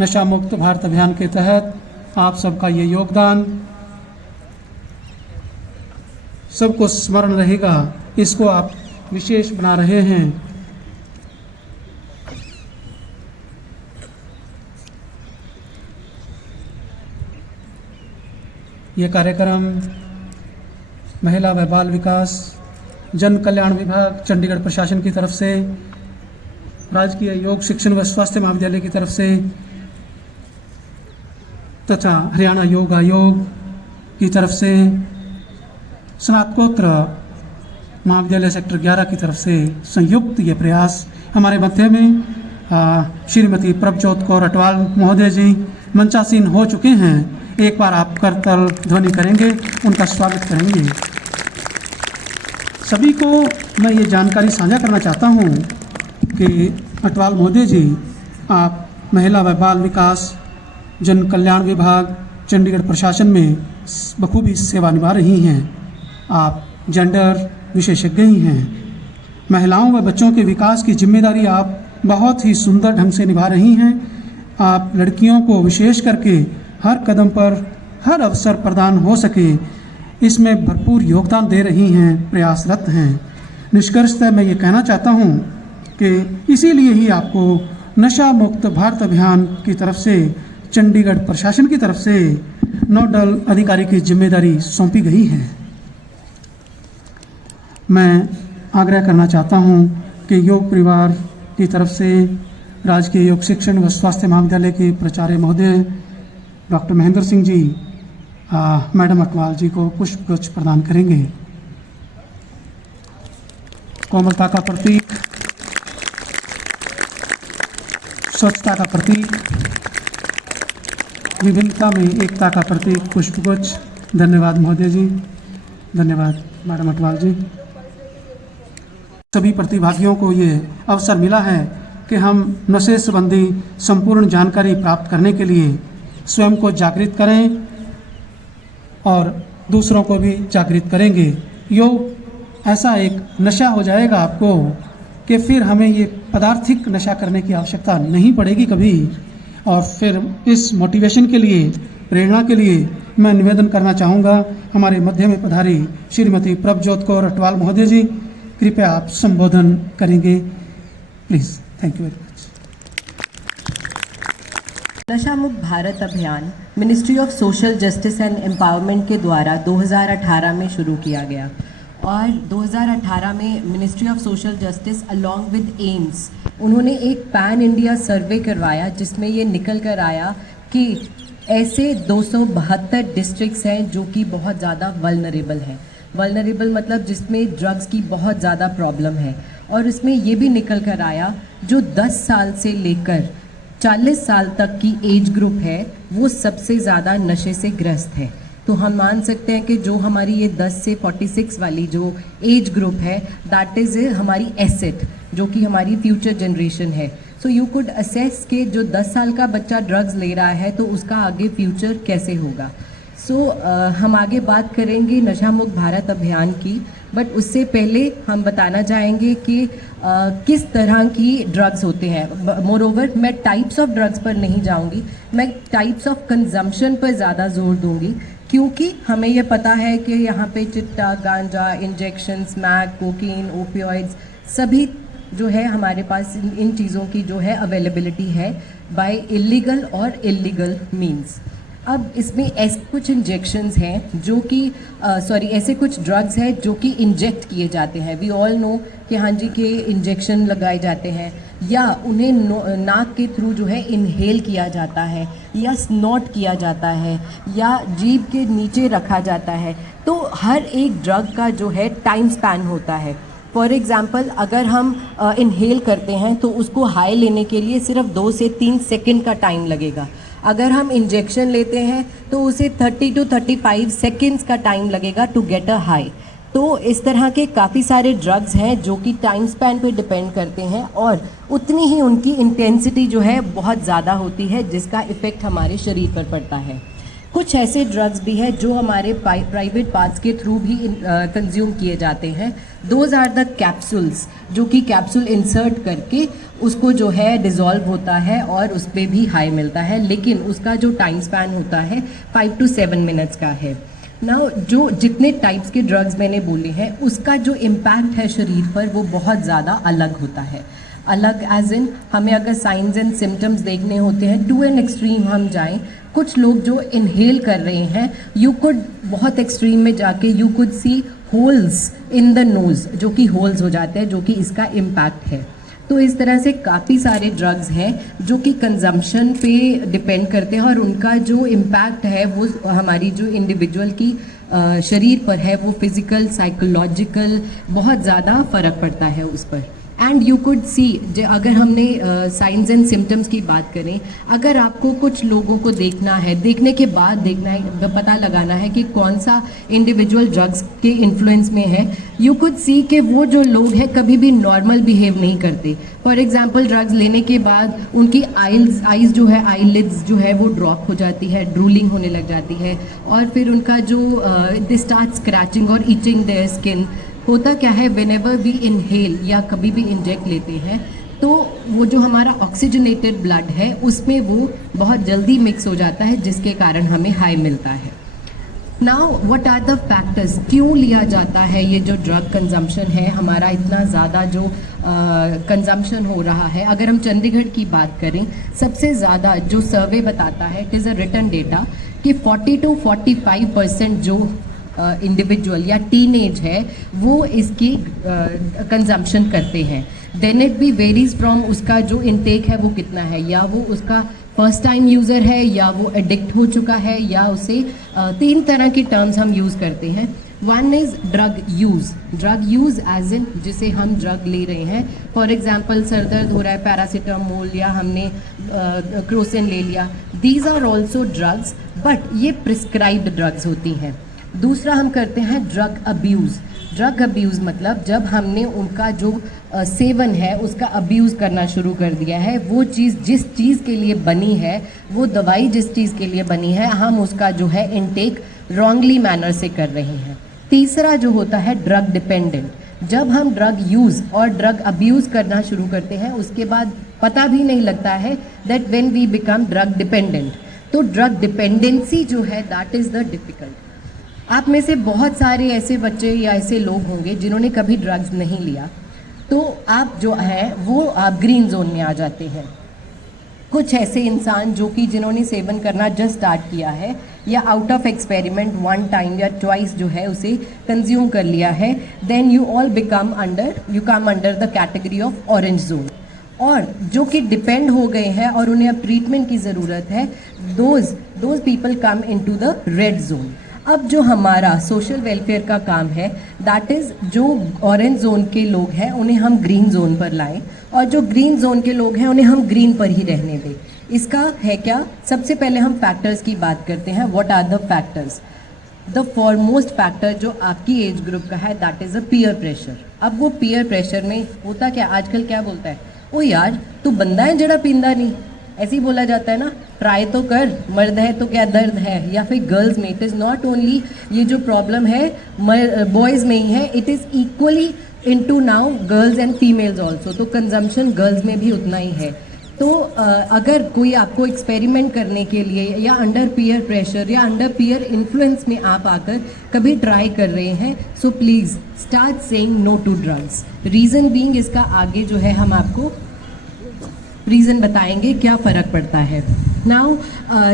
नशा मुक्त भारत अभियान के तहत आप सबका ये योगदान सबको स्मरण रहेगा, इसको आप विशेष बना रहे हैं। ये कार्यक्रम महिला व बाल विकास जन कल्याण विभाग चंडीगढ़ प्रशासन की तरफ से, राजकीय योग शिक्षण व स्वास्थ्य महाविद्यालय की तरफ से तथा हरियाणा योग आयोग की तरफ से, स्नातकोत्तर महाविद्यालय सेक्टर 11 की तरफ से संयुक्त ये प्रयास हमारे मध्य में श्रीमती प्रभजोत कौर अटवाल महोदय जी मंचासीन हो चुके हैं। एक बार आप करतल ध्वनि करेंगे, उनका स्वागत करेंगे। सभी को मैं ये जानकारी साझा करना चाहता हूँ कि अटवाल महोदय जी, आप महिला व बाल विकास जन कल्याण विभाग चंडीगढ़ प्रशासन में बखूबी सेवा निभा रही हैं। आप जेंडर विशेषज्ञ ही हैं। महिलाओं व बच्चों के विकास की जिम्मेदारी आप बहुत ही सुंदर ढंग से निभा रही हैं। आप लड़कियों को विशेष करके हर कदम पर हर अवसर प्रदान हो सके, इसमें भरपूर योगदान दे रही हैं, प्रयासरत हैं। निष्कर्षतः मैं ये कहना चाहता हूँ कि इसीलिए ही आपको नशा मुक्त भारत अभियान की तरफ से चंडीगढ़ प्रशासन की तरफ से नोडल अधिकारी की जिम्मेदारी सौंपी गई है। मैं आग्रह करना चाहता हूँ कि योग परिवार की तरफ से राजकीय योग शिक्षण व स्वास्थ्य महाविद्यालय के प्राचार्य महोदय डॉक्टर महेंद्र सिंह जी मैडम अटवाल जी को पुष्पगुच्छ प्रदान करेंगे। कोमलता का प्रतीक, स्वच्छता का प्रतीक, विभिन्नता में एकता का प्रतीक पुष्पगुच्छ। धन्यवाद महोदय जी, धन्यवाद मैडम अटवाल जी। सभी प्रतिभागियों को ये अवसर मिला है कि हम नशे संबंधी संपूर्ण जानकारी प्राप्त करने के लिए स्वयं को जागृत करें और दूसरों को भी जागृत करेंगे। योग ऐसा एक नशा हो जाएगा आपको कि फिर हमें ये पदार्थिक नशा करने की आवश्यकता नहीं पड़ेगी कभी। और फिर इस मोटिवेशन के लिए, प्रेरणा के लिए मैं निवेदन करना चाहूँगा हमारे मध्य में पधारी श्रीमती प्रभजोत कौर अटवाल महोदय जी, कृपया आप संबोधन करेंगे please. Thank you very much. नशा मुक्त भारत अभियान ministry of social justice and empowerment के द्वारा 2018 में शुरू किया गया और 2018 में ministry of social justice along with AIIMS उन्होंने एक पैन इंडिया सर्वे करवाया, जिसमें ये निकल कर आया कि ऐसे 272 डिस्ट्रिक्ट्स हैं जो कि बहुत ज़्यादा वल्नरेबल हैं। वल्नरेबल मतलब जिसमें ड्रग्स की बहुत ज़्यादा प्रॉब्लम है। और इसमें ये भी निकल कर आया जो 10 साल से लेकर 40 साल तक की एज ग्रुप है वो सबसे ज़्यादा नशे से ग्रस्त है। तो हम मान सकते हैं कि जो हमारी ये 10 से 46 वाली जो एज ग्रुप है, दैट इज़ हमारी एसेट, जो कि हमारी फ्यूचर जनरेशन है। सो यू कुड असेस कि जो 10 साल का बच्चा ड्रग्स ले रहा है तो उसका आगे फ्यूचर कैसे होगा। हम आगे बात करेंगे नशा मुक्त भारत अभियान की, बट उससे पहले हम बताना चाहेंगे कि किस तरह की ड्रग्स होते हैं। मोरओवर मैं टाइप्स ऑफ ड्रग्स पर नहीं जाऊंगी, मैं टाइप्स ऑफ कंजम्पशन पर ज़्यादा जोर दूंगी, क्योंकि हमें यह पता है कि यहाँ पे चिट्टा, गांजा, इंजेक्शन, स्मैक, कोकीन, ओपियोइड्स सभी जो है हमारे पास इन चीज़ों की जो है अवेलेबिलिटी है बाय इलीगल और इलीगल मीन्स। अब इसमें ऐसे कुछ इंजेक्शंस हैं जो कि ऐसे कुछ ड्रग्स हैं जो कि इंजेक्ट किए जाते हैं। वी ऑल नो कि हाँ जी के इंजेक्शन लगाए जाते हैं, या उन्हें नाक के थ्रू जो है इनहेल किया जाता है, या स्नॉट किया जाता है, या जीभ के नीचे रखा जाता है। तो हर एक ड्रग का जो है टाइम स्पैन होता है। फॉर एग्ज़ाम्पल अगर हम इनहेल करते हैं तो उसको हाई लेने के लिए सिर्फ 2 से 3 सेकंड का टाइम लगेगा। अगर हम इंजेक्शन लेते हैं तो उसे 30 to 35 सेकेंड्स का टाइम लगेगा टू गेट अ हाई। तो इस तरह के काफ़ी सारे ड्रग्स हैं जो कि टाइम स्पैन पे डिपेंड करते हैं, और उतनी ही उनकी इंटेंसिटी जो है बहुत ज़्यादा होती है, जिसका इफ़ेक्ट हमारे शरीर पर पड़ता है। कुछ ऐसे ड्रग्स भी हैं जो हमारे प्राइवेट पार्ट्स के थ्रू भी कंज्यूम किए जाते हैं। दोज आर द कैप्सूल्स, जो कि कैप्सूल इंसर्ट करके उसको जो है डिज़ोल्व होता है और उस पर भी हाई मिलता है, लेकिन उसका जो टाइम स्पैन होता है 5 to 7 मिनट्स का है ना। जो जितने टाइप्स के ड्रग्स मैंने बोले हैं उसका जो इम्पैक्ट है शरीर पर वो बहुत ज़्यादा अलग होता है। अलग एज इन हमें अगर साइंस एंड सिम्टम्स देखने होते हैं टू एन एक्सट्रीम हम जाएं, कुछ लोग जो इनहेल कर रहे हैं, यू कुड बहुत एक्सट्रीम में जाके you could see holes in the nose, जो कि होल्स हो जाते हैं, जो कि इसका इम्पैक्ट है। तो इस तरह से काफ़ी सारे ड्रग्स हैं जो कि कंजम्पशन पे डिपेंड करते हैं और उनका जो इम्पैक्ट है वो हमारी जो इंडिविजुअल की शरीर पर है वो फिज़िकल, साइकोलॉजिकल बहुत ज़्यादा फ़र्क पड़ता है उस पर। एंड यू कुड सी, अगर हमने साइंस एंड सिम्टम्स की बात करें, अगर आपको कुछ लोगों को देखना है, देखने के बाद देखना है, पता लगाना है कि कौन सा इंडिविजुअल ड्रग्स के इन्फ्लुएंस में है, यू कुड सी कि वो जो लोग हैं कभी भी नॉर्मल बिहेव नहीं करते। फॉर एग्जांपल ड्रग्स लेने के बाद उनकी आइज़ जो है, आईलिड्स जो है वो ड्रॉप हो जाती है, ड्रूलिंग होने लग जाती है, और फिर उनका जो दे स्टार्ट स्क्रैचिंग और ईचिंग देयर स्किन। होता क्या है, व्हेनेवर वी इनहेल या कभी भी इंजेक्ट लेते हैं तो वो जो हमारा ऑक्सीजनेटेड ब्लड है उसमें वो बहुत जल्दी मिक्स हो जाता है, जिसके कारण हमें हाई मिलता है। Now what are the factors, क्यों लिया जाता है ये जो ड्रग कंजम्पशन है, हमारा इतना ज़्यादा जो कंजम्पशन हो रहा है। अगर हम चंडीगढ़ की बात करें, सबसे ज़्यादा जो सर्वे बताता है, it is a written data, कि 40 to 45% जो इंडिविजुअल या टीनेज है वो इसकी कंजम्पशन करते हैं। देन इट भी वेरीज फ्रॉम उसका जो इनटेक है वो कितना है, या वो उसका फर्स्ट टाइम यूज़र है, या वो एडिक्ट हो चुका है, या उसे 3 तरह की टर्म्स हम यूज़ करते हैं। One is drug use as in जिसे हम ड्रग ले रहे हैं। फॉर एग्जाम्पल सर दर्द हो रहा है, पैरासीटामोल या हमने क्रोसिन ले लिया, these are also drugs, but ये प्रिस्क्राइब्ड ड्रग्स होती हैं। दूसरा हम करते हैं ड्रग अब्यूज़ मतलब जब हमने उनका जो सेवन है उसका अब्यूज़ करना शुरू कर दिया है। वो चीज़ जिस चीज़ के लिए बनी है, वो दवाई जिस चीज़ के लिए बनी है, हम उसका जो है इनटेक रॉन्गली मैनर से कर रहे हैं। तीसरा जो होता है ड्रग डिपेंडेंट, जब हम ड्रग यूज़ और ड्रग अब्यूज़ करना शुरू करते हैं उसके बाद पता भी नहीं लगता है that when we become drug dependent. तो ड्रग डिपेंडेंसी जो है दैट इज़ द डिफ़िकल्ट। आप में से बहुत सारे ऐसे बच्चे या ऐसे लोग होंगे जिन्होंने कभी ड्रग्स नहीं लिया, तो आप जो है वो आप ग्रीन जोन में आ जाते हैं। कुछ ऐसे इंसान जो कि जिन्होंने सेवन करना जस्ट स्टार्ट किया है या आउट ऑफ एक्सपेरिमेंट 1 टाइम या ट्वाइस जो है उसे कंज्यूम कर लिया है, then you come under the category of orange zone. और जो कि डिपेंड हो गए हैं और उन्हें अब ट्रीटमेंट की ज़रूरत है, those people come into the red zone. अब जो हमारा सोशल वेलफेयर का काम है दैट इज़ जो ऑरेंज जोन के लोग हैं उन्हें हम ग्रीन जोन पर लाएं, और जो ग्रीन जोन के लोग हैं उन्हें हम ग्रीन पर ही रहने दें। इसका है क्या, सबसे पहले हम फैक्टर्स की बात करते हैं। What are the factors? The foremost factor जो आपकी एज ग्रुप का है that is a peer pressure. अब वो पीयर प्रेशर में होता क्या, आजकल क्या बोलता है, ओ यार तू बंदा है जड़ा पींदा नहीं, ऐसे ही बोला जाता है ना, ट्राई तो कर, मर्द है तो क्या दर्द है। या फिर गर्ल्स में, इट इज़ नॉट ओनली ये जो प्रॉब्लम है बॉयज़ में ही है, it is equally into now girls and females also. तो कंजम्पशन गर्ल्स में भी उतना ही है। तो अगर कोई आपको एक्सपेरिमेंट करने के लिए या अंडर पीयर प्रेशर या अंडर पीयर इन्फ्लुएंस में आप आकर कभी ट्राई कर रहे हैं, so please start saying no to drugs. Reason being, इसका आगे जो है हम आपको रीज़न बताएंगे क्या फ़र्क पड़ता है। नाउ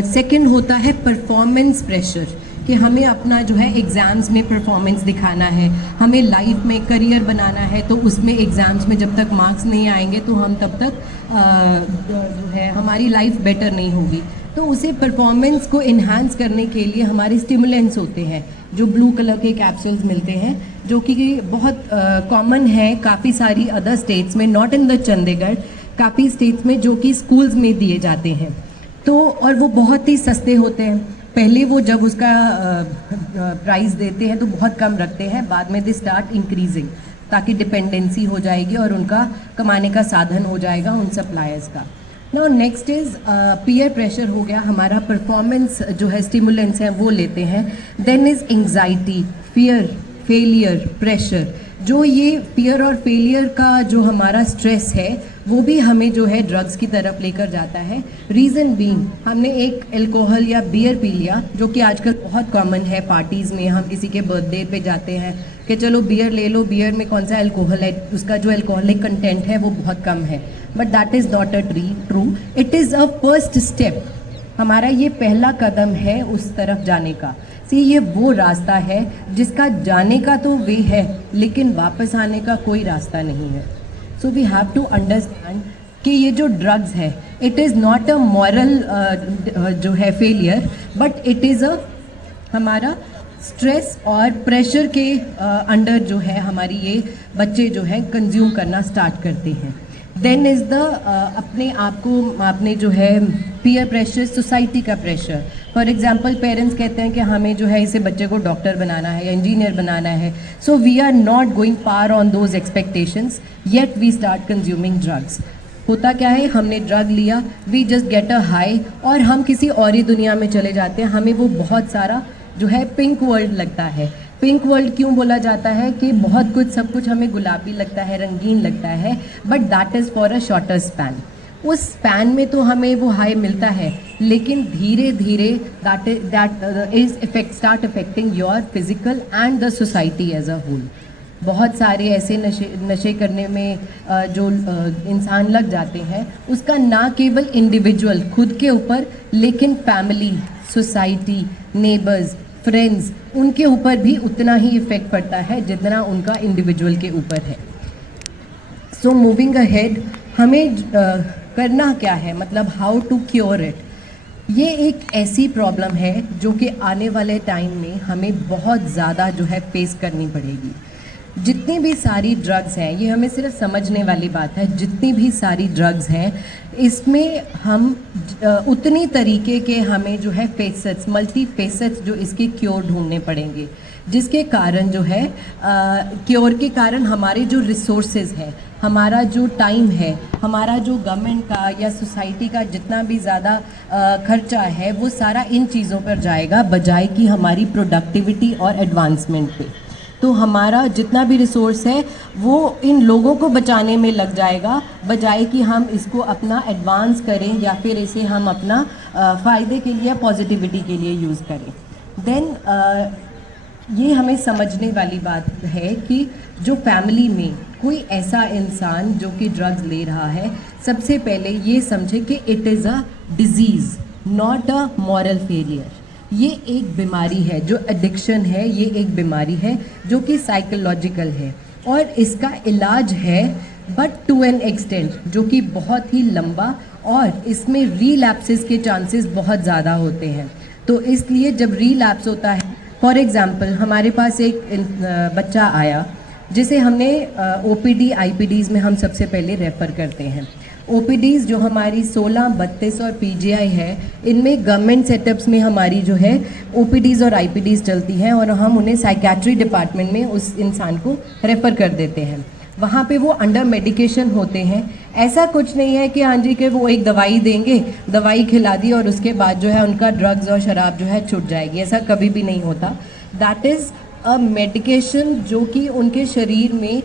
सेकंड होता है परफॉर्मेंस प्रेशर, कि हमें अपना जो है एग्ज़ाम्स में परफॉर्मेंस दिखाना है, हमें लाइफ में करियर बनाना है, तो उसमें एग्ज़ाम्स में जब तक मार्क्स नहीं आएंगे तो हम तब तक जो है हमारी लाइफ बेटर नहीं होगी। तो उसे परफॉर्मेंस को इन्हांस करने के लिए हमारे स्टिमुलेंट्स होते हैं जो ब्लू कलर के कैप्सूल्स मिलते हैं, जो कि बहुत कॉमन है काफ़ी सारी अदर स्टेट्स में, नॉट इन द चंडीगढ़, काफ़ी स्टेट्स में जो कि स्कूल्स में दिए जाते हैं। तो और वो बहुत ही सस्ते होते हैं। पहले वो जब उसका प्राइस देते हैं तो बहुत कम रखते हैं, बाद में दे स्टार्ट इंक्रीजिंग, ताकि डिपेंडेंसी हो जाएगी और उनका कमाने का साधन हो जाएगा उन सप्लायर्स का। Now next is peer pressure हो गया, हमारा परफॉर्मेंस जो है स्टिमुलेंट्स हैं वो लेते हैं. Then is anxiety, fear, failure, pressure. जो ये फियर और फेलियर का जो हमारा स्ट्रेस है वो भी हमें जो है ड्रग्स की तरफ लेकर जाता है. रीज़न बीइंग, हमने एक अल्कोहल या बियर पी लिया, जो कि आजकल बहुत कॉमन है पार्टीज़ में. हम किसी के बर्थडे पे जाते हैं कि चलो बियर ले लो, बियर में कौन सा अल्कोहल है, उसका जो अल्कोहलिक कंटेंट है वो बहुत कम है. But that is not a true. It is a first step. हमारा ये पहला कदम है उस तरफ जाने का. ये वो रास्ता है जिसका जाने का तो वे है, लेकिन वापस आने का कोई रास्ता नहीं है. So we have to understand कि ये जो ड्रग्स है, it is not a moral जो है failure, but it is a हमारा स्ट्रेस और प्रेशर के अंडर जो है हमारी ये बच्चे जो है कंज्यूम करना स्टार्ट करते हैं. देन इज़ द अपने आप को आपने जो है पीयर प्रेशर, सोसाइटी का प्रेशर. फॉर एग्जांपल पेरेंट्स कहते हैं कि हमें जो है इसे बच्चे को डॉक्टर बनाना है या इंजीनियर बनाना है. So we are not going par on those expectations, yet we start consuming drugs. होता क्या है, हमने ड्रग लिया, we just get a high और हम किसी और ही दुनिया में चले जाते हैं. हमें वो बहुत सारा जो है पिंक वर्ल्ड लगता है. पिंक वर्ल्ड क्यों बोला जाता है कि बहुत कुछ, सब कुछ हमें गुलाबी लगता है, रंगीन लगता है, but that is for a shorter span. उस स्पैन में तो हमें वो हाई मिलता है, लेकिन धीरे धीरे that is start affecting your physical and the society as a whole. बहुत सारे ऐसे नशे करने में जो इंसान लग जाते हैं, उसका ना केवल इंडिविजुअल खुद के ऊपर, लेकिन फैमिली, सोसाइटी, नेबर्स, फ्रेंड्स, उनके ऊपर भी उतना ही इफ़ेक्ट पड़ता है जितना उनका इंडिविजुअल के ऊपर है. सो मूविंग अहेड, हमें करना क्या है, मतलब हाउ टू क्योर इट. ये एक ऐसी प्रॉब्लम है जो कि आने वाले टाइम में हमें बहुत ज़्यादा जो है फेस करनी पड़ेगी. जितनी भी सारी ड्रग्स हैं, ये हमें सिर्फ समझने वाली बात है, जितनी भी सारी ड्रग्स हैं इसमें हम उतनी तरीके के हमें जो है फेसेट्स, मल्टी फेसेट्स जो इसके क्योर ढूंढने पड़ेंगे, जिसके कारण जो है क्योर के कारण हमारे जो रिसोर्सेज हैं, हमारा जो टाइम है, हमारा जो गवर्नमेंट का या सोसाइटी का जितना भी ज़्यादा खर्चा है, वो सारा इन चीज़ों पर जाएगा बजाय कि हमारी प्रोडक्टिविटी और एडवांसमेंट पे. तो हमारा जितना भी रिसोर्स है वो इन लोगों को बचाने में लग जाएगा, बजाय कि हम इसको अपना एडवांस करें या फिर इसे हम अपना फ़ायदे के लिए, पॉजिटिविटी के लिए यूज़ करें. देन ये हमें समझने वाली बात है कि जो फैमिली में कोई ऐसा इंसान जो कि ड्रग्स ले रहा है, सबसे पहले ये समझे कि it is a disease, not a moral failure. ये एक बीमारी है, जो एडिक्शन है, ये एक बीमारी है जो कि साइकोलॉजिकल है और इसका इलाज है, बट टू एन एक्सटेंट, जो कि बहुत ही लंबा, और इसमें रीलैप्सेस के चांसेस बहुत ज़्यादा होते हैं. तो इसलिए जब रीलैप्स होता है, फॉर एग्ज़ाम्पल हमारे पास एक बच्चा आया जिसे हमने OPD, IPDs में हम सबसे पहले रेफ़र करते हैं. OPDs जो हमारी 16, 32 और PGI है, इनमें गवर्नमेंट सेटअप्स में हमारी जो है OPDs और IPDs चलती हैं और हम उन्हें साइकेट्री डिपार्टमेंट में उस इंसान को रेफ़र कर देते हैं. वहाँ पे वो अंडर मेडिकेशन होते हैं. ऐसा कुछ नहीं है कि हाँ जी कि वो एक दवाई देंगे, दवाई खिला दी और उसके बाद जो है उनका ड्रग्स और शराब जो है छूट जाएगी. ऐसा कभी भी नहीं होता. दैट इज़ अ मेडिकेशन जो कि उनके शरीर में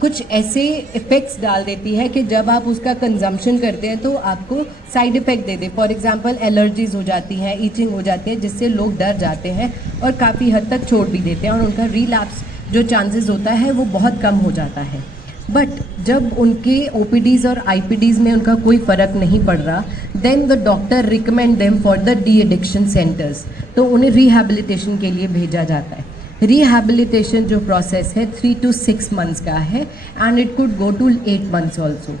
कुछ ऐसे इफ़ेक्ट्स डाल देती है कि जब आप उसका कंजम्पशन करते हैं तो आपको side effect they they. For example allergies हो जाती हैं, ईचिंग हो जाती है, जिससे लोग डर जाते हैं और काफ़ी हद तक छोड़ भी देते हैं और उनका रीलैप्स जो चांसेस होता है वो बहुत कम हो जाता है. बट जब उनके OPDs और IPDs में उनका कोई फ़र्क नहीं पड़ रहा, then the doctor recommend them for the de addiction centres. तो उन्हें रिहैबिलिटेशन के लिए भेजा जाता है. रिहैबिलिटेशन जो प्रोसेस है 3 to 6 months का है and it could go to 8 months also.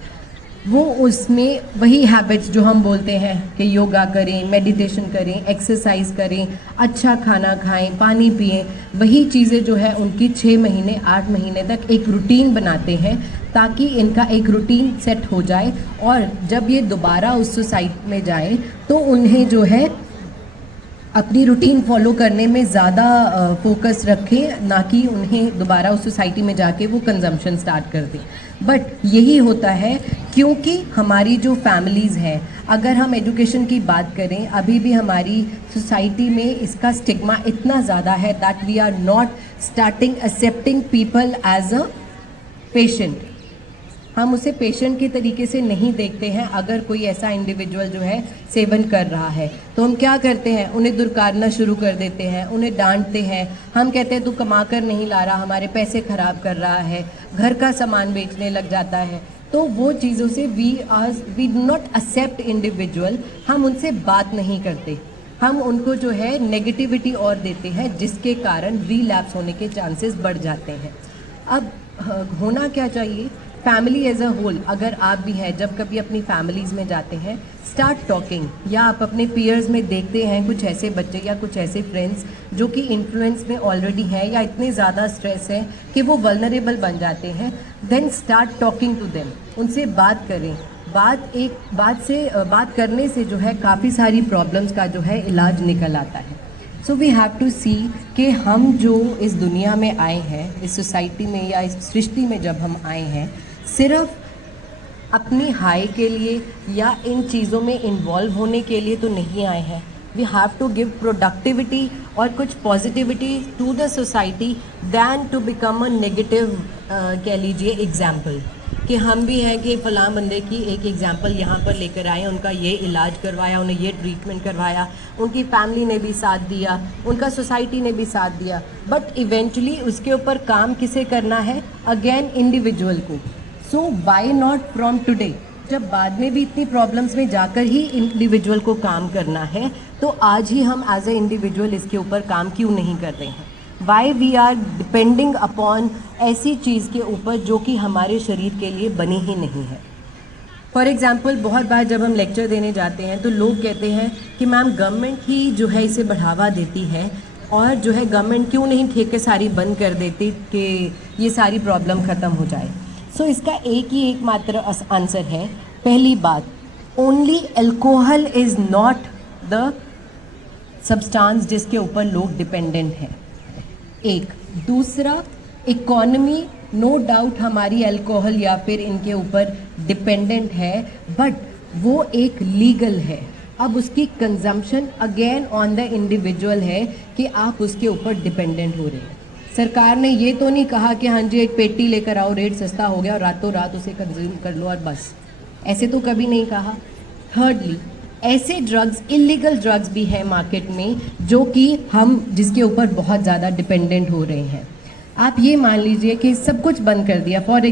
वो उसमें वही हैबिट्स जो हम बोलते हैं कि योगा करें, मेडिटेशन करें, एक्सरसाइज करें, अच्छा खाना खाएं, पानी पिएं, वही चीज़ें जो है उनकी 6 महीने 8 महीने तक एक रूटीन बनाते हैं ताकि इनका एक रूटीन सेट हो जाए और जब ये दोबारा उस सोसाइटी में जाएं तो उन्हें जो है अपनी रूटीन फॉलो करने में ज़्यादा फोकस रखें, ना कि उन्हें दोबारा उस सोसाइटी में जाके वो कंजम्पशन स्टार्ट कर दें. बट यही होता है क्योंकि हमारी जो फैमिलीज़ हैं, अगर हम एजुकेशन की बात करें, अभी भी हमारी सोसाइटी में इसका स्टिग्मा इतना ज़्यादा है that we are not starting accepting people as a patient. हम उसे पेशेंट के तरीके से नहीं देखते हैं। अगर कोई ऐसा इंडिविजुअल जो है सेवन कर रहा है तो हम क्या करते हैं, उन्हें दुरकारना शुरू कर देते हैं, उन्हें डांटते हैं। हम कहते हैं तू कमा कर नहीं ला रहा, हमारे पैसे खराब कर रहा है, घर का सामान बेचने लग जाता है। तो वो चीज़ों से we do not accept individual, हम उनसे बात नहीं करते, हम उनको जो है नेगेटिविटी और देते हैं, जिसके कारण रीलैप्स होने के चांसेस बढ़ जाते हैं। अब होना क्या चाहिए, फैमिली एज अ होल, अगर आप भी हैं, जब कभी अपनी फैमिलीज़ में जाते हैं, स्टार्ट टॉकिंग, या आप अपने पीयर्स में देखते हैं कुछ ऐसे बच्चे या कुछ ऐसे फ्रेंड्स जो कि इन्फ्लुएंस में ऑलरेडी हैं या इतने ज़्यादा स्ट्रेस है कि वो वल्नरेबल बन जाते हैं, then start talking to them, उनसे बात करें। बात करने से जो है काफ़ी सारी प्रॉब्लम्स का जो है इलाज निकल आता है। सो वी हैव टू सी कि हम जो इस दुनिया में आए हैं, इस सोसाइटी में या इस सृष्टि में जब हम आए हैं, सिर्फ अपनी हाई के लिए या इन चीज़ों में इन्वॉल्व होने के लिए तो नहीं आए हैं। We have to give productivity और कुछ positivity to the society than to become a negative कह लीजिए एग्जाम्पल, कि हम भी हैं कि फ़लाँ बंदे की एक एग्जाम्पल यहाँ पर लेकर आए, उनका ये इलाज करवाया, उन्हें ये ट्रीटमेंट करवाया, उनकी फैमिली ने भी साथ दिया, उनका सोसाइटी ने भी साथ दिया, बट इवेंचुअली उसके ऊपर काम किसे करना है, अगेन इंडिविजुअल को। सो वाई नॉट फ्रॉम टुडे, जब बाद में भी इतनी प्रॉब्लम्स में जाकर ही इंडिविजुअल को काम करना है, तो आज ही हम एज ए इंडिविजुअल इसके ऊपर काम क्यों नहीं कर रहे हैं। Why we are depending upon ऐसी चीज़ के ऊपर जो कि हमारे शरीर के लिए बनी ही नहीं है। फॉर एग्ज़ाम्पल, बहुत बार जब हम लेक्चर देने जाते हैं तो लोग कहते हैं कि मैम गवर्नमेंट ही जो है इसे बढ़ावा देती है, और जो है गवर्नमेंट क्यों नहीं ठेके सारी बंद कर देती कि ये सारी प्रॉब्लम ख़त्म हो जाए। सो इसका एक मात्र आंसर है। पहली बात, only alcohol is not the substance जिसके ऊपर लोग डिपेंडेंट हैं। एक दूसरा, इकोनॉमी नो डाउट हमारी अल्कोहल या फिर इनके ऊपर डिपेंडेंट है, बट वो एक लीगल है। अब उसकी consumption again on the individual है कि आप उसके ऊपर डिपेंडेंट हो रहे हैं। सरकार ने ये तो नहीं कहा कि हाँ जी एक पेटी लेकर आओ, रेट सस्ता हो गया और रातों रात उसे कंज्यूम कर लो और बस, ऐसे तो कभी नहीं कहा। थर्डली, ऐसे ड्रग्स, इलीगल ड्रग्स भी हैं मार्केट में जो कि हम जिसके ऊपर बहुत ज़्यादा डिपेंडेंट हो रहे हैं। आप ये मान लीजिए कि सब कुछ बंद कर दिया, फॉर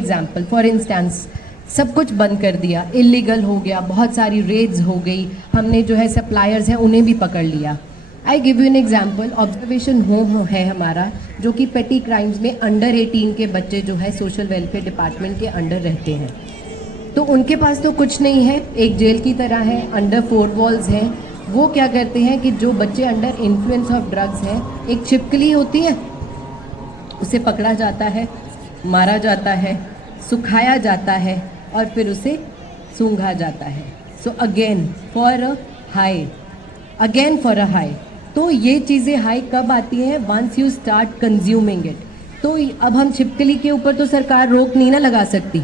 इंस्टेंस सब कुछ बंद कर दिया, इलीगल हो गया, बहुत सारी रेड्स हो गई, हमने जो है सप्लायर्स हैं उन्हें भी पकड़ लिया। I give you an example, observation home है हमारा, जो कि पेटी क्राइम्स में अंडर 18 के बच्चे जो है सोशल वेलफेयर डिपार्टमेंट के अंडर रहते हैं। तो उनके पास तो कुछ नहीं है, एक जेल की तरह है, अंडर 4 वॉल्स हैं। वो क्या करते हैं कि जो बच्चे अंडर इन्फ्लुएंस ऑफ ड्रग्स हैं, एक छिपकली होती है, उसे पकड़ा जाता है, मारा जाता है, सुखाया जाता है और फिर उसे सूंघा जाता है। So again for a high. तो ये चीज़ें हाई कब आती हैं, once you start consuming it. तो अब हम छिपकली के ऊपर तो सरकार रोक नहीं ना लगा सकती।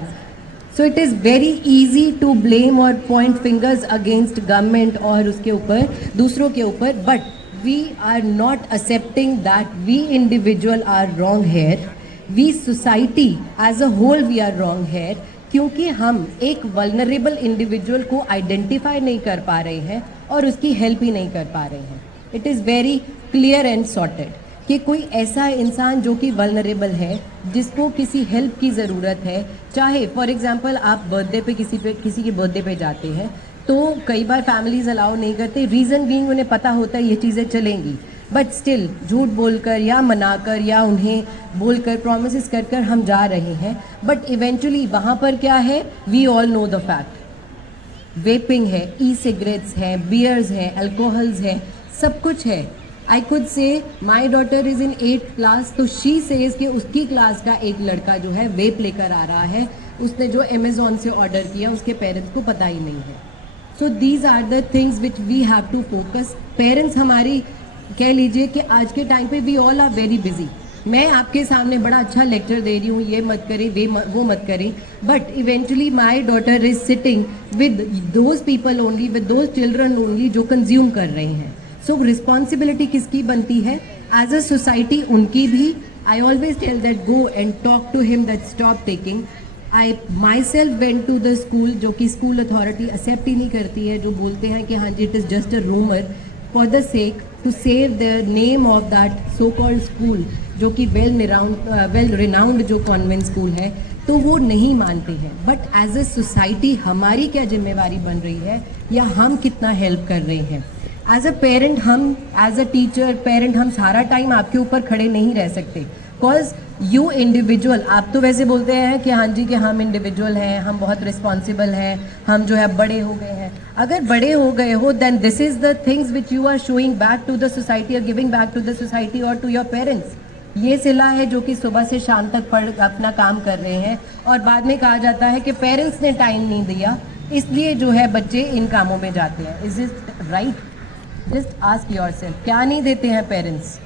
So it is very easy to blame और पॉइंट फिंगर्स अगेंस्ट गवर्नमेंट और उसके ऊपर दूसरों के ऊपर, but we are not accepting that we individual are wrong here, we society as a whole we are wrong here, क्योंकि हम एक वल्नरेबल इंडिविजुअल को आइडेंटिफाई नहीं कर पा रहे हैं और उसकी हेल्प ही नहीं कर पा रहे हैं। It is very clear and sorted कि कोई ऐसा इंसान जो कि वल्नरेबल है, जिसको किसी हेल्प की ज़रूरत है, चाहे फॉर एग्जांपल आप बर्थडे पे किसी के बर्थडे पे जाते हैं, तो कई बार फैमिलीज अलाउ नहीं करते, रीज़न बीइंग उन्हें पता होता है ये चीज़ें चलेंगी, बट स्टिल झूठ बोलकर या मनाकर या उन्हें बोलकर प्रॉमिसेस कर कर हम जा रहे हैं। बट इवेंचुअली वहाँ पर क्या है, we all know the fact, vaping है, ई सिगरेट्स हैं, बियर्स हैं, अल्कोहल्स हैं, सब कुछ है। I could say my daughter is in 8th class, तो शी सेज कि उसकी क्लास का एक लड़का जो है वेप लेकर आ रहा है, उसने जो अमेज़ॉन से ऑर्डर किया उसके पेरेंट्स को पता ही नहीं है। So these are the things which we have to focus. Parents हमारी कह लीजिए कि आज के टाइम पे we all are very busy, मैं आपके सामने बड़ा अच्छा लेक्चर दे रही हूँ, ये मत करें, वो मत करें, but eventually my daughter is sitting with those people only, with those children only जो कंज्यूम कर रहे हैं. सो रिस्पॉन्सिबिलिटी किसकी बनती है? एज अ सोसाइटी उनकी भी. I always tell that go and talk to him that stop taking. I myself went to the school, जो कि स्कूल अथॉरिटी एक्सेप्ट ही नहीं करती है, जो बोलते हैं कि हाँ जी it is just a rumour for the sake to save the name of that so called school, जो कि वेल रिनाउंड जो कॉन्वेंट स्कूल है, तो वो नहीं मानते हैं. बट एज अ सोसाइटी हमारी क्या जिम्मेवारी बन रही है, या हम कितना हेल्प कर रहे हैं? एज अ पेरेंट, हम एज अ टीचर पेरेंट, हम सारा टाइम आपके ऊपर खड़े नहीं रह सकते. बिकॉज यू इंडिविजुअल, आप तो वैसे बोलते हैं कि हाँ जी कि हम इंडिविजुअल हैं, हम बहुत रिस्पॉन्सिबल हैं, हम जो है बड़े हो गए हैं. अगर बड़े हो गए हो then this is the things which you are showing back to the society और giving back to the society और टू योर पेरेंट्स. ये सिला है जो कि सुबह से शाम तक पढ़ अपना काम कर रहे हैं, और बाद में कहा जाता है कि पेरेंट्स ने टाइम नहीं दिया, इसलिए जो है बच्चे इन कामों में जाते हैं. Is it right? Just ask yourself, क्या नहीं देते हैं पेरेंट्स?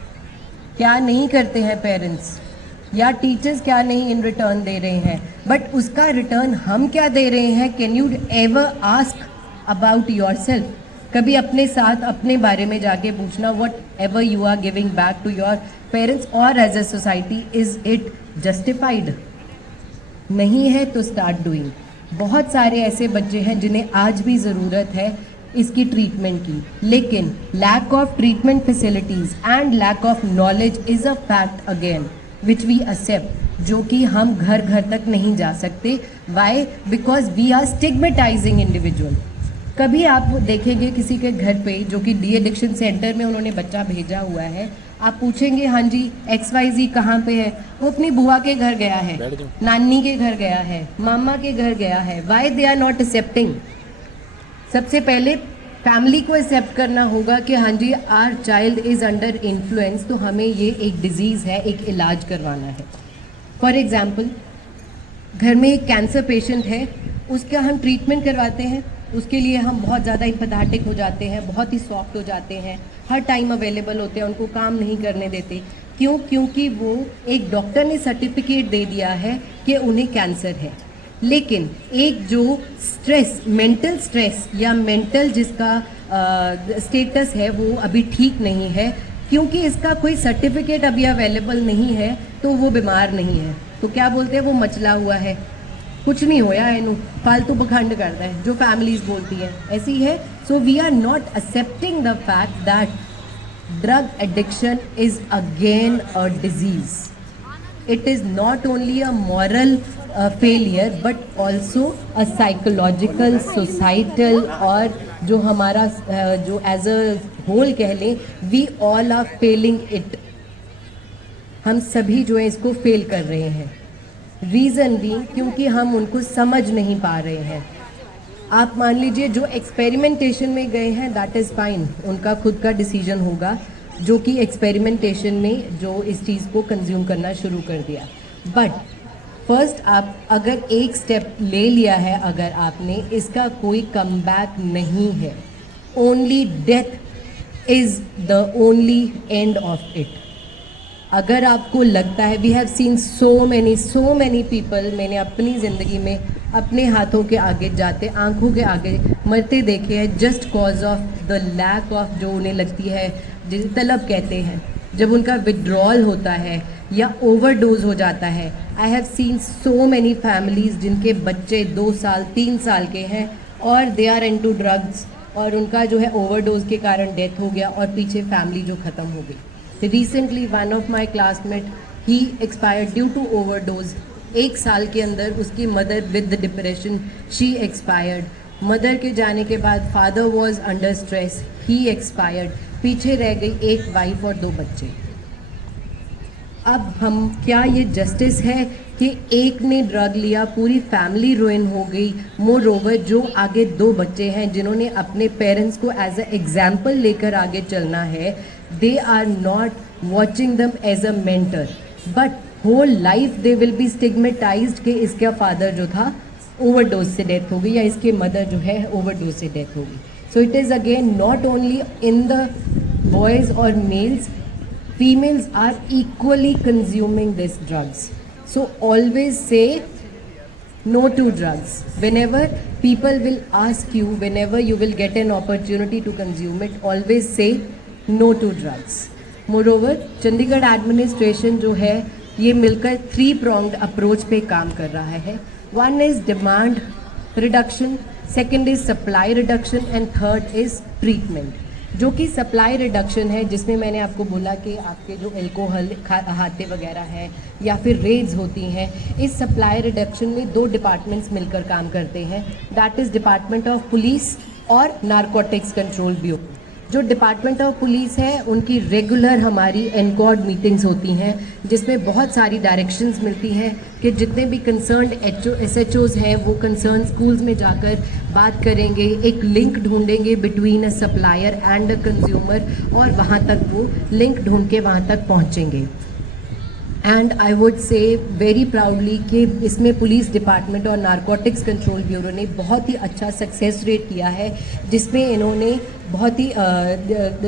क्या नहीं करते हैं पेरेंट्स? या टीचर्स क्या नहीं इन रिटर्न दे रहे हैं? बट उसका रिटर्न हम क्या दे रहे हैं? Can you ever ask about yourself? कभी अपने साथ अपने बारे में जाके पूछना, whatever you are giving back to your parents और as a society, is it justified? नहीं है तो स्टार्ट डूइंग. बहुत सारे ऐसे बच्चे हैं जिन्हें आज भी ज़रूरत है इसकी ट्रीटमेंट की, लेकिन lack of treatment facilities and lack of knowledge is a fact again which we accept, जो कि हम घर घर तक नहीं जा सकते. Why? Because we are stigmatising individual. कभी आप देखेंगे किसी के घर पे जो कि डी एडिक्शन सेंटर में उन्होंने बच्चा भेजा हुआ है, आप पूछेंगे हाँ जी XYZ कहाँ पे है? वो अपनी बुआ के घर गया है, नानी के घर गया है, मामा के घर गया है. Why they are not accepting? सबसे पहले फैमिली को एक्सेप्ट करना होगा कि हाँ जी our child is under influence, तो हमें ये एक डिजीज़ है, एक इलाज करवाना है. फॉर एग्ज़ाम्पल, घर में एक कैंसर पेशेंट है, उसका हम ट्रीटमेंट करवाते हैं, उसके लिए हम बहुत ज़्यादा इम्पैथेटिक हो जाते हैं, बहुत ही सॉफ्ट हो जाते हैं, हर टाइम अवेलेबल होते हैं, उनको काम नहीं करने देते. क्यों? क्योंकि वो एक डॉक्टर ने सर्टिफिकेट दे दिया है कि उन्हें कैंसर है. लेकिन एक जो स्ट्रेस, मेंटल स्ट्रेस या मेंटल जिसका स्टेटस है वो अभी ठीक नहीं है, क्योंकि इसका कोई सर्टिफिकेट अभी अवेलेबल नहीं है, तो वो बीमार नहीं है. तो क्या बोलते हैं? वो मचला हुआ है, कुछ नहीं होया है, इनू फालतू बखंड करता है, जो फैमिलीज बोलती है ऐसी है. So we are not accepting the fact that drug addiction is again a disease. It is not only a moral failure but also a psychological, societal, और जो हमारा जो एज अ होल कह लें, we all are failing it. हम सभी जो है इसको फेल कर रहे हैं. रीज़न भी क्योंकि हम उनको समझ नहीं पा रहे हैं. आप मान लीजिए जो एक्सपेरिमेंटेशन में गए हैं दैट इज़ फाइन, उनका खुद का डिसीजन होगा, जो कि एक्सपेरिमेंटेशन में जो इस चीज़ को कंज्यूम करना शुरू कर दिया. बट फर्स्ट आप अगर एक स्टेप ले लिया है, अगर आपने, इसका कोई कम बैक नहीं है. Only death is the only end of it. अगर आपको लगता है, we have seen so many people, मैंने अपनी ज़िंदगी में अपने हाथों के आगे जाते, आंखों के आगे मरते देखे हैं, just cause of the lack of जो उन्हें लगती है, जिसे तलब कहते हैं, जब उनका विड्रॉल होता है या ओवरडोज हो जाता है. I have seen so many families जिनके बच्चे 2 साल 3 साल के हैं और दे आर इनटू ड्रग्स, और उनका जो है ओवरडोज के कारण डेथ हो गया, और पीछे फैमिली जो ख़त्म हो गई. Recently, one of my classmate, he expired due to overdose. 1 साल के अंदर उसकी mother with depression, she expired. Mother के जाने के बाद father was under stress, he expired. पीछे रह गई एक वाइफ और 2 बच्चे. अब हम, क्या ये जस्टिस है कि एक ने ड्रग लिया, पूरी फैमिली रुइन हो गई? मोर ओवर जो आगे 2 बच्चे हैं जिन्होंने अपने पेरेंट्स को एज अ एग्जाम्पल लेकर आगे चलना है, they are not watching them as a mentor, but whole life they will be stigmatized कि इसका फादर जो था ओवरडोज से डेथ हो गई, या इसके मदर जो है ओवरडोज से डेथ हो गई. सो it is again not only in the boys और mails, females are equally consuming these drugs. So always say no to drugs. Whenever people will ask you, whenever you will get an opportunity to consume it, always say no to drugs. Moreover, Chandigarh administration जो है ये मिलकर 3-pronged approach पे काम कर रहा है. One is demand reduction, second is supply reduction and third is treatment. जो कि सप्लाई रिडक्शन है, जिसमें मैंने आपको बोला कि आपके जो एल्कोहल हाथे वगैरह है या फिर रेड्स होती हैं, इस सप्लाई रिडक्शन में 2 डिपार्टमेंट्स मिलकर काम करते हैं. That is department of police और नारकोटिक्स कंट्रोल ब्यूरो. जो डिपार्टमेंट ऑफ पुलिस है उनकी रेगुलर हमारी एनकॉर्ड मीटिंग्स होती हैं, जिसमें बहुत सारी डायरेक्शंस मिलती हैं कि जितने भी कंसर्न्ड SHOs हैं वो कंसर्न स्कूल्स में जाकर बात करेंगे, एक लिंक ढूंढेंगे between a supplier and a consumer और वहाँ तक वो लिंक ढूंढ के वहाँ तक पहुँचेंगे. And I would say very proudly कि इसमें पुलिस डिपार्टमेंट और नारकोटिक्स कंट्रोल ब्यूरो ने बहुत ही अच्छा सक्सेस रेट किया है, जिसमें इन्होंने बहुत ही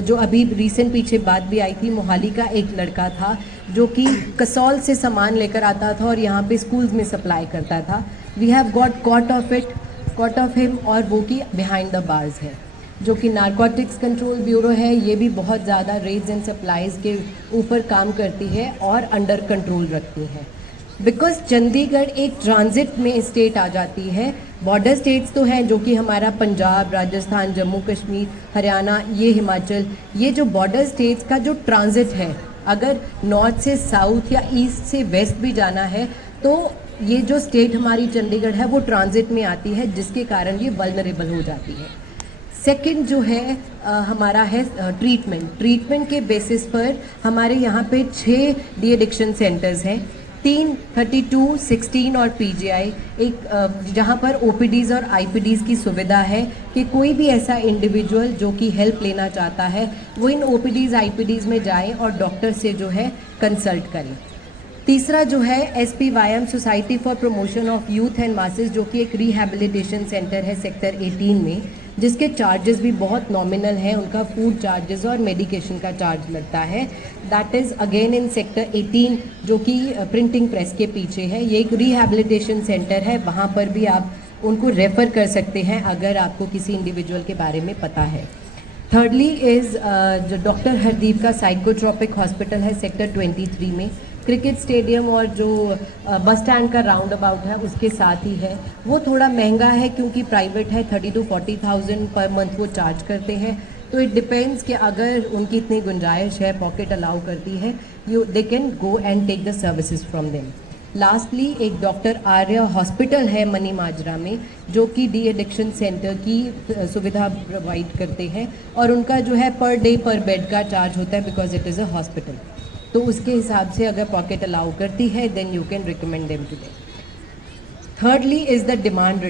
जो अभी रिसेंट पीछे बात भी आई थी, मोहाली का एक लड़का था जो कि कसौल से सामान लेकर आता था और यहाँ पे स्कूल्स में सप्लाई करता था. We have got caught of him और वो कि बिहाइंड द बार्स है. जो कि नारकोटिक्स कंट्रोल ब्यूरो है, ये भी बहुत ज़्यादा रेड्स एंड सप्लाईज़ के ऊपर काम करती है और अंडर कंट्रोल रखती है. बिकॉज चंडीगढ़ एक ट्रांजिट में स्टेट आ जाती है. बॉर्डर स्टेट्स तो हैं जो कि हमारा पंजाब, राजस्थान, जम्मू कश्मीर, हरियाणा, ये हिमाचल, ये जो बॉर्डर स्टेट्स का जो ट्रांजिट है, अगर नॉर्थ से साउथ या ईस्ट से वेस्ट भी जाना है तो ये जो स्टेट हमारी चंडीगढ़ है वो ट्रांजिट में आती है, जिसके कारण ये वल्नरेबल हो जाती है. सेकंड जो है हमारा है ट्रीटमेंट के बेसिस पर हमारे यहाँ पे 6 डी एडिक्शन सेंटर्स हैं, 3, 32, 16 और PGI, एक जहाँ पर OPDs और IPDs की सुविधा है कि कोई भी ऐसा इंडिविजुअल जो कि हेल्प लेना चाहता है वो इन OPDs IPDs में जाए और डॉक्टर से जो है कंसल्ट करें. तीसरा जो है SPYM society for promotion of youth and masses, जो कि एक रिहैबिलिटेशन सेंटर है सेक्टर 18 में, जिसके चार्जेस भी बहुत नॉमिनल हैं. उनका फूड चार्जेस और मेडिकेशन का चार्ज लगता है. That is again in sector 18 जो कि प्रिंटिंग प्रेस के पीछे है. ये एक रिहैबिलिटेशन सेंटर है, वहाँ पर भी आप उनको रेफ़र कर सकते हैं अगर आपको किसी इंडिविजुअल के बारे में पता है. थर्डली इज़ जो डॉक्टर हरदीप का साइकोट्रॉपिक हॉस्पिटल है सेक्टर 23 में. क्रिकेट स्टेडियम और जो बस स्टैंड का राउंड अबाउट है उसके साथ ही है. वो थोड़ा महंगा है क्योंकि प्राइवेट है, 30 to 40,000 पर मंथ वो चार्ज करते हैं. तो इट डिपेंड्स कि अगर उनकी इतनी गुंजाइश है, पॉकेट अलाउ करती है, they can go and take the services from them. Lastly एक डॉक्टर आर्य हॉस्पिटल है मनी माजरा में, जो कि डी एडिक्शन सेंटर की सुविधा प्रोवाइड करते हैं और उनका जो है पर डे पर बेड का चार्ज होता है because it is a hospital. तो उसके हिसाब से अगर पॉकेट अलाउ करती है then you can recommend them to them. Thirdly is the demand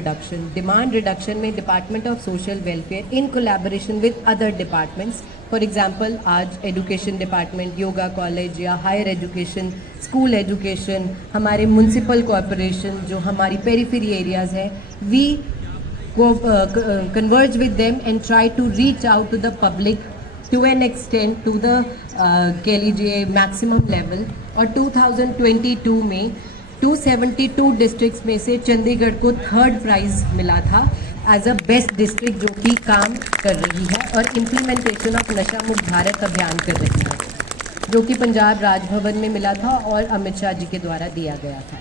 reduction में department of social welfare in collaboration with other departments, for example आज एजुकेशन डिपार्टमेंट, योगा कॉलेज या हायर एजुकेशन, स्कूल एजुकेशन, हमारे municipal corporation जो हमारी periphery areas हैं, we converge with them and try to reach out to the public to an extent to the कह लीजिए maximum level. और 2022 में 272 districts में से चंडीगढ़ को 3rd प्राइज़ मिला था एज अ बेस्ट डिस्ट्रिक्ट जो कि काम कर रही है और इम्प्लीमेंटेशन ऑफ नशा मुक्त भारत अभियान कर रही है, जो कि पंजाब राजभवन में मिला था और अमित शाह जी के द्वारा दिया गया था.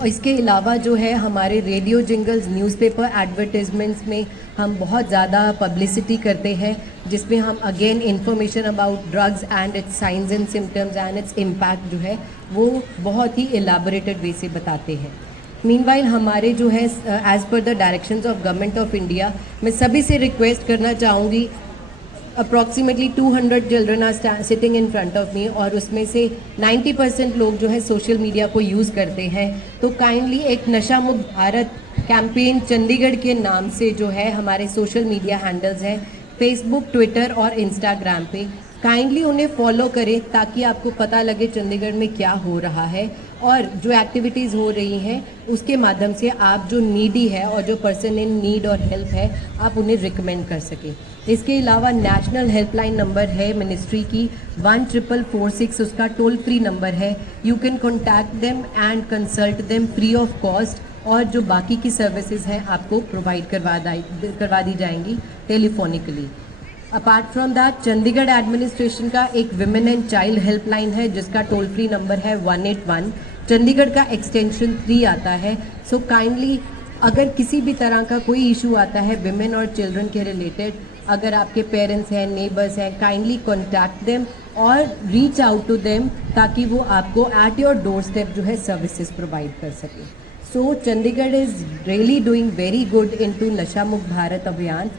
और इसके अलावा जो है हमारे रेडियो जिंगल्स, न्यूज़पेपर एडवर्टाइजमेंट्स में हम बहुत ज़्यादा पब्लिसिटी करते हैं, जिसमें हम again information about drugs and it's science and symptoms and its impact जो है वो बहुत ही एलाबोरेटेड वे से बताते हैं. मीनवाइल हमारे जो है as per the directions of government of India, मैं सभी से रिक्वेस्ट करना चाहूँगी, approximately 200 children are sitting in front of me और उसमें से 90% लोग जो है सोशल मीडिया को यूज़ करते हैं. तो काइंडली एक नशा मुक्त भारत कैंपेन चंडीगढ़ के नाम से जो है हमारे सोशल मीडिया हैंडल्स हैं फेसबुक, ट्विटर और इंस्टाग्राम पे, काइंडली उन्हें फॉलो करें ताकि आपको पता लगे चंडीगढ़ में क्या हो रहा है और जो एक्टिविटीज़ हो रही हैं उसके माध्यम से आप जो नीडी है और जो पर्सन इन नीड और हेल्प है आप उन्हें रिकमेंड कर सकें. इसके अलावा नेशनल हेल्पलाइन नंबर है मिनिस्ट्री की 1446, उसका टोल फ्री नंबर है। You can contact them and consult them free of cost, और जो बाकी की सर्विसेज हैं आपको प्रोवाइड करवा दी जाएंगी telephonically. Apart from that, Chandigarh administration का एक विमेन एंड चाइल्ड हेल्पलाइन है जिसका टोल फ्री नंबर है 181। चंडीगढ़ का एक्सटेंशन 3 आता है। सो काइंडली अगर किसी भी तरह का कोई इशू आता है विमेन और चिल्ड्रन के रिलेटेड, अगर आपके पेरेंट्स हैं, नेबर्स हैं, काइंडली कॉन्टैक्ट देम और रीच आउट टू देम, ताकि वो आपको एट योर डोर स्टेप जो है सर्विसेज प्रोवाइड कर सके। So Chandigarh is really doing very good into Nasha Mukt Bharat अभियान,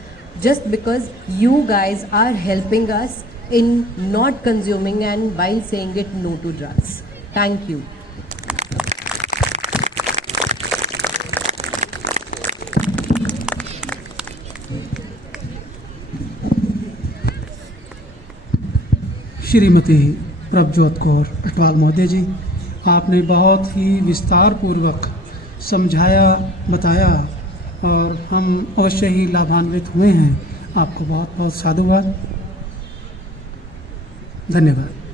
just because you guys are helping us in not consuming and while saying it no to drugs. Thank you. Shrimati Prabhjot Kaur Atwal महोदय जी, आपने बहुत ही विस्तार पूर्वक समझाया, बताया और हम अवश्य ही लाभान्वित हुए हैं। आपको बहुत बहुत साधुवाद, धन्यवाद।